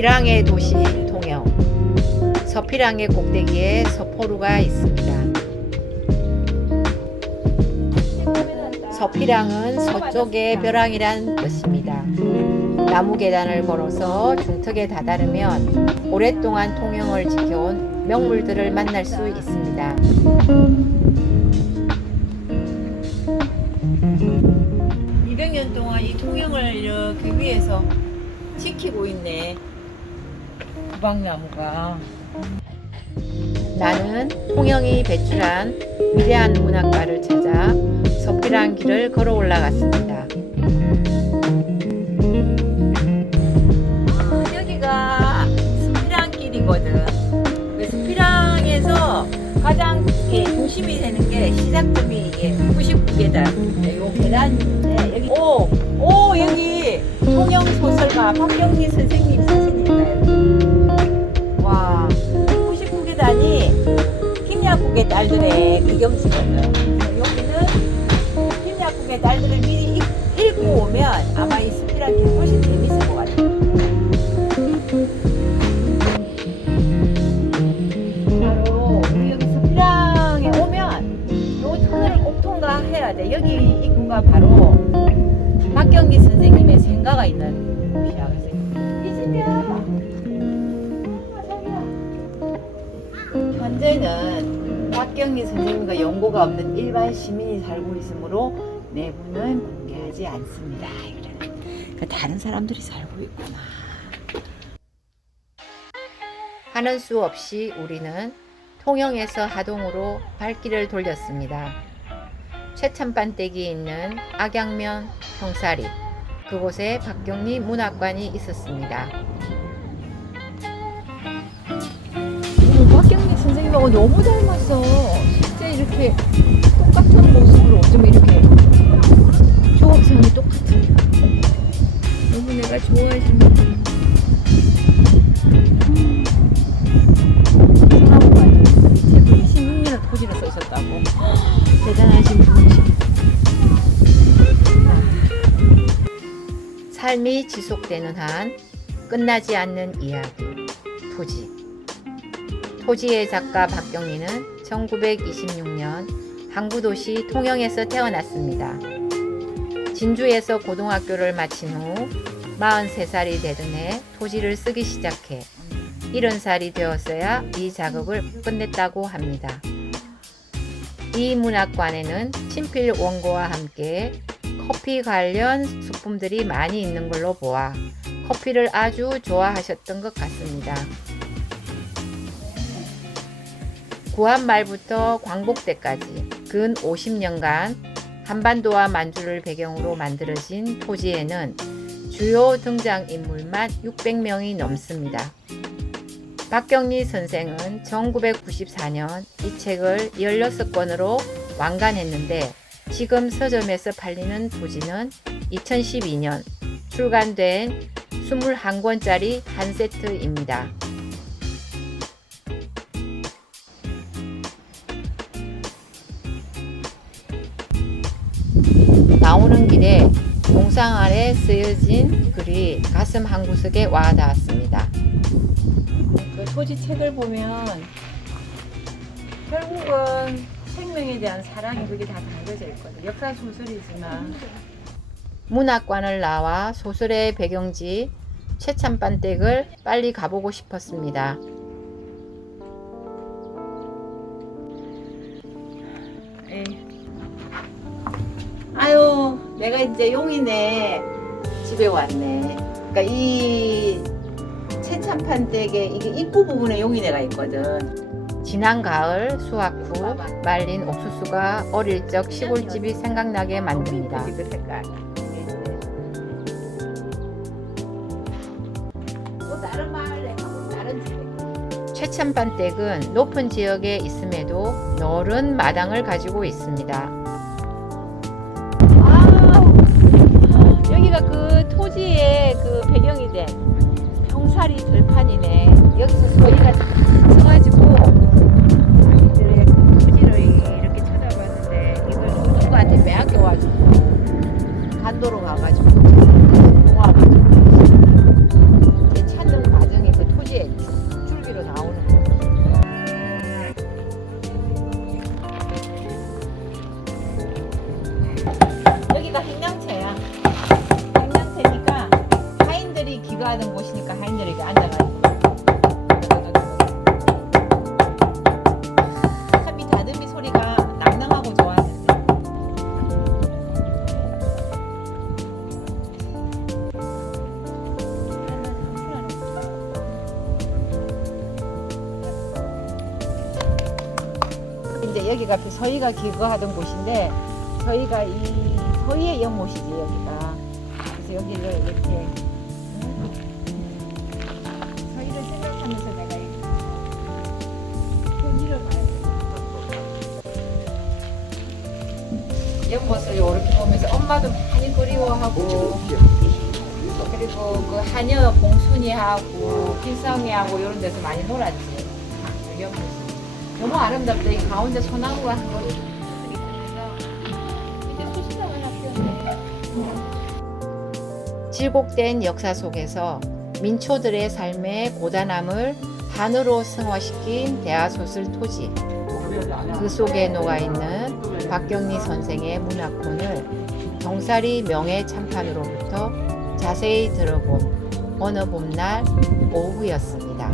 서피랑의 도시 통영. 서피랑의 꼭대기에 서포루가 있습니다. 서피랑은 서쪽의 벼랑이란 뜻입니다. 나무 계단을 걸어서 중턱에 다다르면 오랫동안 통영을 지켜온 명물들을 만날 수 있습니다. 200년 동안 이 통영을 이렇게 위에서 지키고 있네. 구박나무가. 나는 통영이 배출한 위대한 문학가를 찾아 서피랑 길을 걸어 올라갔습니다. 아, 여기가 스피랑 길이거든. 그 스피랑에서 가장 예, 중심이 되는 게 시작점이 이게 99계단. 요 계단인데 여기 오, 오 여기 통영 소설가 박경리 선생님 사진입니다. 여 딸들의 기경지거든. 여기는 김약국의 딸들을 미리 읽, 읽고 오면 박경리 선생님과 연고가 없는 일반 시민이 살고 있으므로 내부는 공개하지 않습니다. 그러니까 다른 사람들이 살고 있구나. 하는 수 없이 우리는 통영에서 하동으로 발길을 돌렸습니다. 최참반댁이 있는 악양면 평사리 그곳에 박경리 문학관이 있었습니다. 박경리 선생님하고 너무 닮았어. 이렇게 똑같은 모습으로 어쩌면 이렇게 조각상이 똑같으냐. 너무 내가 좋아해주는 사람과 책을 26년을 토지로 쓰셨다고. 대단하신 분이시 삶이 지속되는 한 끝나지 않는 이야기 토지 토지의 작가 박경리는 1926년 항구도시 통영에서 태어났습니다. 진주에서 고등학교를 마친 후 43살이 되던 해 토지를 쓰기 시작해 70살이 되었어야 이 작업을 끝냈다고 합니다. 이 문학관에는 친필 원고와 함께 커피 관련 소품들이 많이 있는 걸로 보아 커피를 아주 좋아하셨던 것 같습니다. 구한 말부터 광복 때까지 근 50년간 한반도와 만주를 배경으로 만들어진 토지에는 주요 등장인물만 600명이 넘습니다. 박경리 선생은 1994년 이 책을 16권으로 완간했는데 지금 서점에서 팔리는 토지는 2012년 출간된 21권짜리 한 세트입니다. 나오는 길에 동상 아래 쓰여진 글이 가슴 한 구석에 와 닿았습니다. 그 토지 책을 보면 결국은 생명에 대한 사랑이 그게 다 담겨져 있거든. 역사 소설이지만 문학관을 나와 소설의 배경지 최참반댁을 빨리 가보고 싶었습니다. 내가 이제 용인에 집에 왔네. 그러니까 이 최참판댁에 이게 입구 부분에 용인에가 있거든. 지난 가을 수확 후 말린 옥수수가 어릴 적 시골집이 생각나게 만듭니다. 그 색깔. 또 다른 마을에 가면 다른 집에. 최참반댁은 높은 지역에 있음에도 넓은 마당을 가지고 있습니다. 여기가 그 토지의 그 배경이 된 평사리 들판이네. 여기서 소리가 쳐가지고 여기가 그 서희가 기거하던 곳인데 저희가 이 서희의 연못이지 여기가. 그래서 여기를 이렇게 음, 서희를 생각하면서 내가 이 편지를 가야 돼. 연못을 이렇게 보면서 엄마도 많이 그리워하고 그리고 그 하녀 봉순이하고 필성이하고 이런 데서 많이 놀았지. 그 연못이 너무 아름답다. 이 가운데 소나무가 한 하셨네. 질곡된 역사 속에서 민초들의 삶의 고단함을 반으로 승화시킨 대하소설 토지. 그 속에 녹아있는 박경리 선생의 문학혼을 경사리 명예 참판으로부터 자세히 들어본 어느 봄날 오후였습니다.